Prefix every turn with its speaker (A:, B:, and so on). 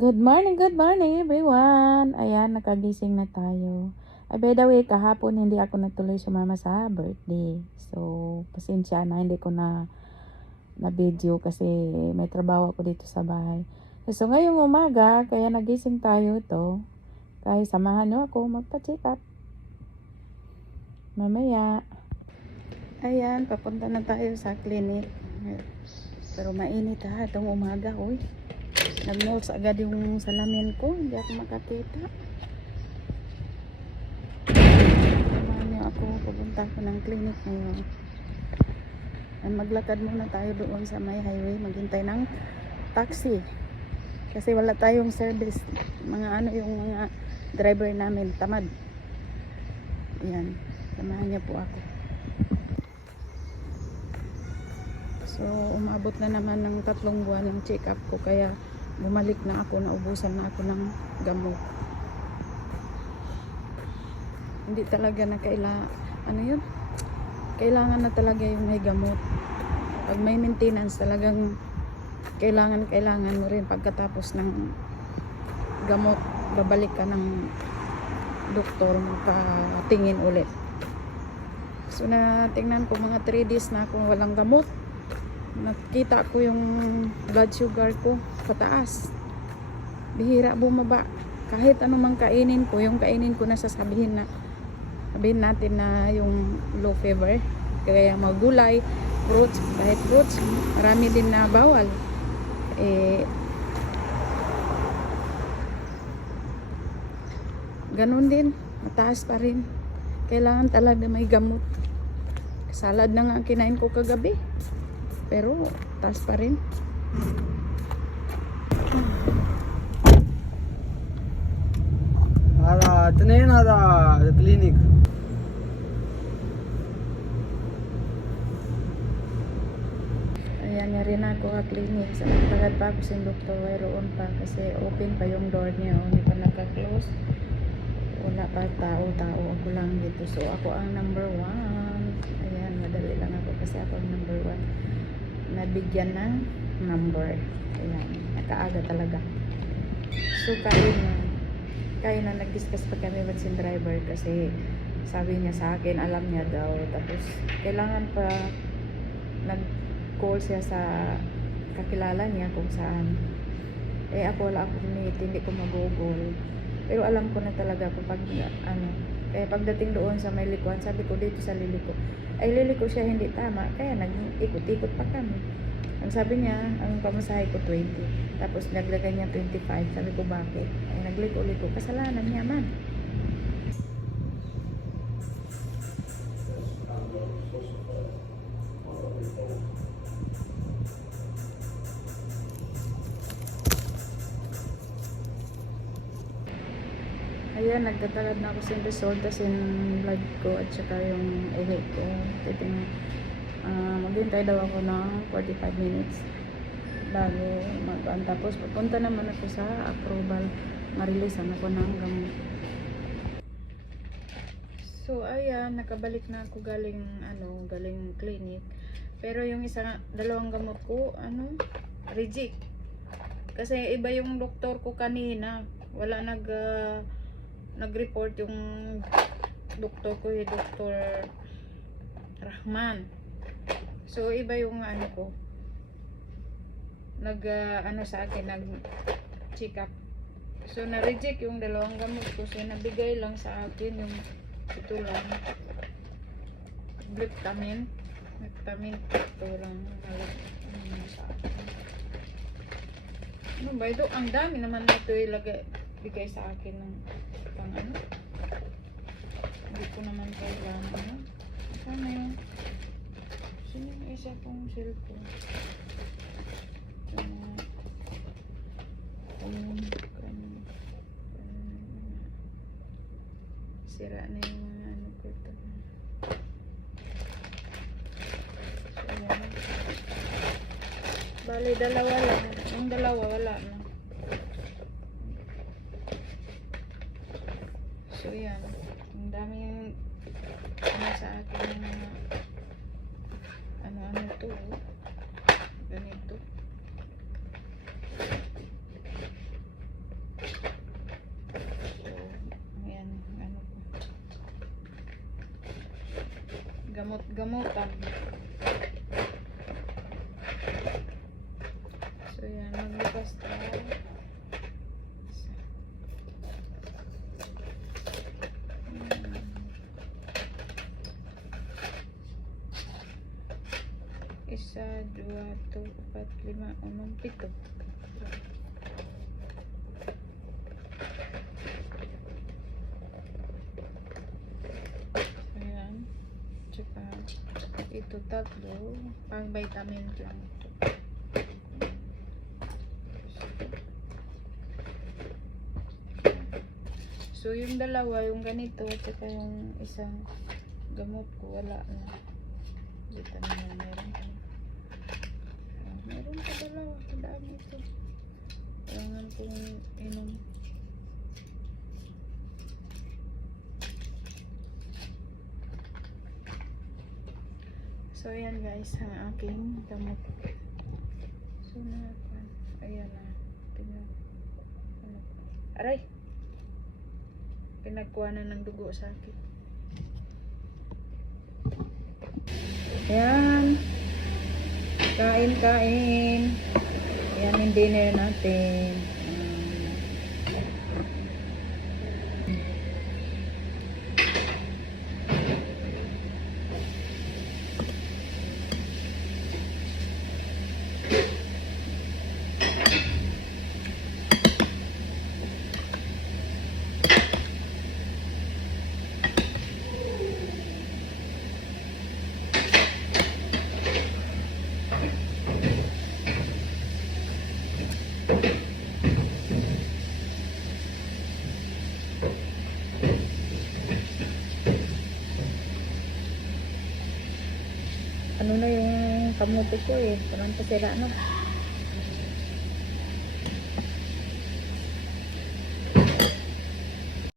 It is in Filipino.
A: Good morning, good morning everyone. Ayan, nakagising na tayo. Ay, by the way, kahapon hindi ako natuloy sumama sa birthday. So, pasensya na, hindi ko na na video kasi may trabaho ako dito sa bahay. So, ngayong umaga, kaya nagising tayo ito. Kaya samahan nyo ako magpa-check up. Mamaya. Ayan, papunta na tayo sa clinic. Pero mainit ha, itong umaga, oy. Nag-nose agad yung salamin ko. Hindi ako makakita. Niyo ako. Pupunta ako ng clinic ngayon. Ay, maglakad muna tayo doon sa may highway. Maghintay ng taxi. Kasi wala tayong service. Mga ano yung mga driver namin. Tamad. Yan. Samahan niyo po ako. So, umabot na naman ng tatlong buwan ng check-up ko. Kaya, bumalik na ako, naubusan na ako ng gamot. Hindi talaga na kaila, ano yun? Kailangan na talaga yung may gamot. Pag may maintenance, talagang kailangan, kailangan mo rin pagkatapos ng gamot, babalik ka ng doktor mo tingin ulit. So na tingnan ko mga 3 days na akong walang gamot nakita ko yung blood sugar ko pataas. Bihira bumaba. Kahit anumang kainin ko yung kainin ko na sasabihin na sabihin natin na yung low fever kaya magulay fruits kahit fruits marami din na bawal. Eh ganun din mataas pa rin. Kailangan talaga may gamot. Salad na nga kinain ko kagabi pero taas pa rin.
B: هذا اثنين هذا الكلينيك
A: Ayan nga rin ako ka clinic. Sa nagtagad pa ako sa doktor mayroon pa kasi open pa yung door niya. O, hindi pa naka-close. Wala pa tao-tao. Ako lang dito. So ako ang number one. Ayan, madali lang ako kasi ako ang number one. Nabigyan ng number. Ayan, nakaaga talaga. So kayo na. Kayo na nag-discuss pa kami with sin driver kasi sabi niya sa akin, alam niya daw. Tapos kailangan pa nag call siya sa kakilala niya kung saan. Eh ako wala akong need, hindi ko mag-google. Pero alam ko na talaga kapag ano, eh pagdating doon sa may likuan, sabi ko dito sa liliko. Ay liliko siya hindi tama, kaya nag-ikot-ikot pa kami. Ang sabi niya, ang pamasahe ko 20. Tapos naglagay niya 25. Sabi ko bakit? Ay nagliko-liko. Kasalanan niya man. Ayan, nagtatalab na ako sa result kasi yung blood ko at saka yung uwi ko. Titing, uh, maghintay daw ako ng 45 minutes bago mag -an. Tapos pupunta naman ako sa approval. Marilisan ako ng gamot. So, ayan, nakabalik na ako galing, ano, galing clinic. Pero yung isa, dalawang gamot ko, ano, reject. Kasi iba yung doktor ko kanina. Wala nag, ah, nag-report yung doktor ko, yung doktor Rahman. So, iba yung ano ko. Nag, ah, ano sa akin, nag check up. So, na-reject yung dalawang gamot ko. So, nabigay lang sa akin yung ito lang. Gliptamin. Gliptamin. Ito lang. Ano sa akin. Ano ba ito? Ang dami naman na ito ilagay, bigay sa akin ng ano. Hindi ko naman kailangan. Ano? Sana yung sino yung isa kong cellphone? Sana um, kan, sira na yung mga ano ko ito. So, yan. Bali, dalawa lang. Yung dalawa, wala na. So, yan. Ang dami yung ano sa akin yung mga ano-ano to. Oh. Ganito. So, ayan. Ano po. Gamot-gamotan. Gamot-gamotan. Dua, to, upat, lima, unong, pito. Ayan. Tsaka ito tatlo. Pang vitamins lang ito. So yung dalawa, yung ganito, tsaka yung isang gamot ko, wala na. Dito naman meron kong inom. So, ayan guys, ang aking gamot. So, na, ayan na. Pinag, ano, aray! Pinagkuha na ng dugo sa akin. Ayan. Kain, kain. Ayan yung dinner natin. Ano na yung kamote ko eh. Parang pasira na.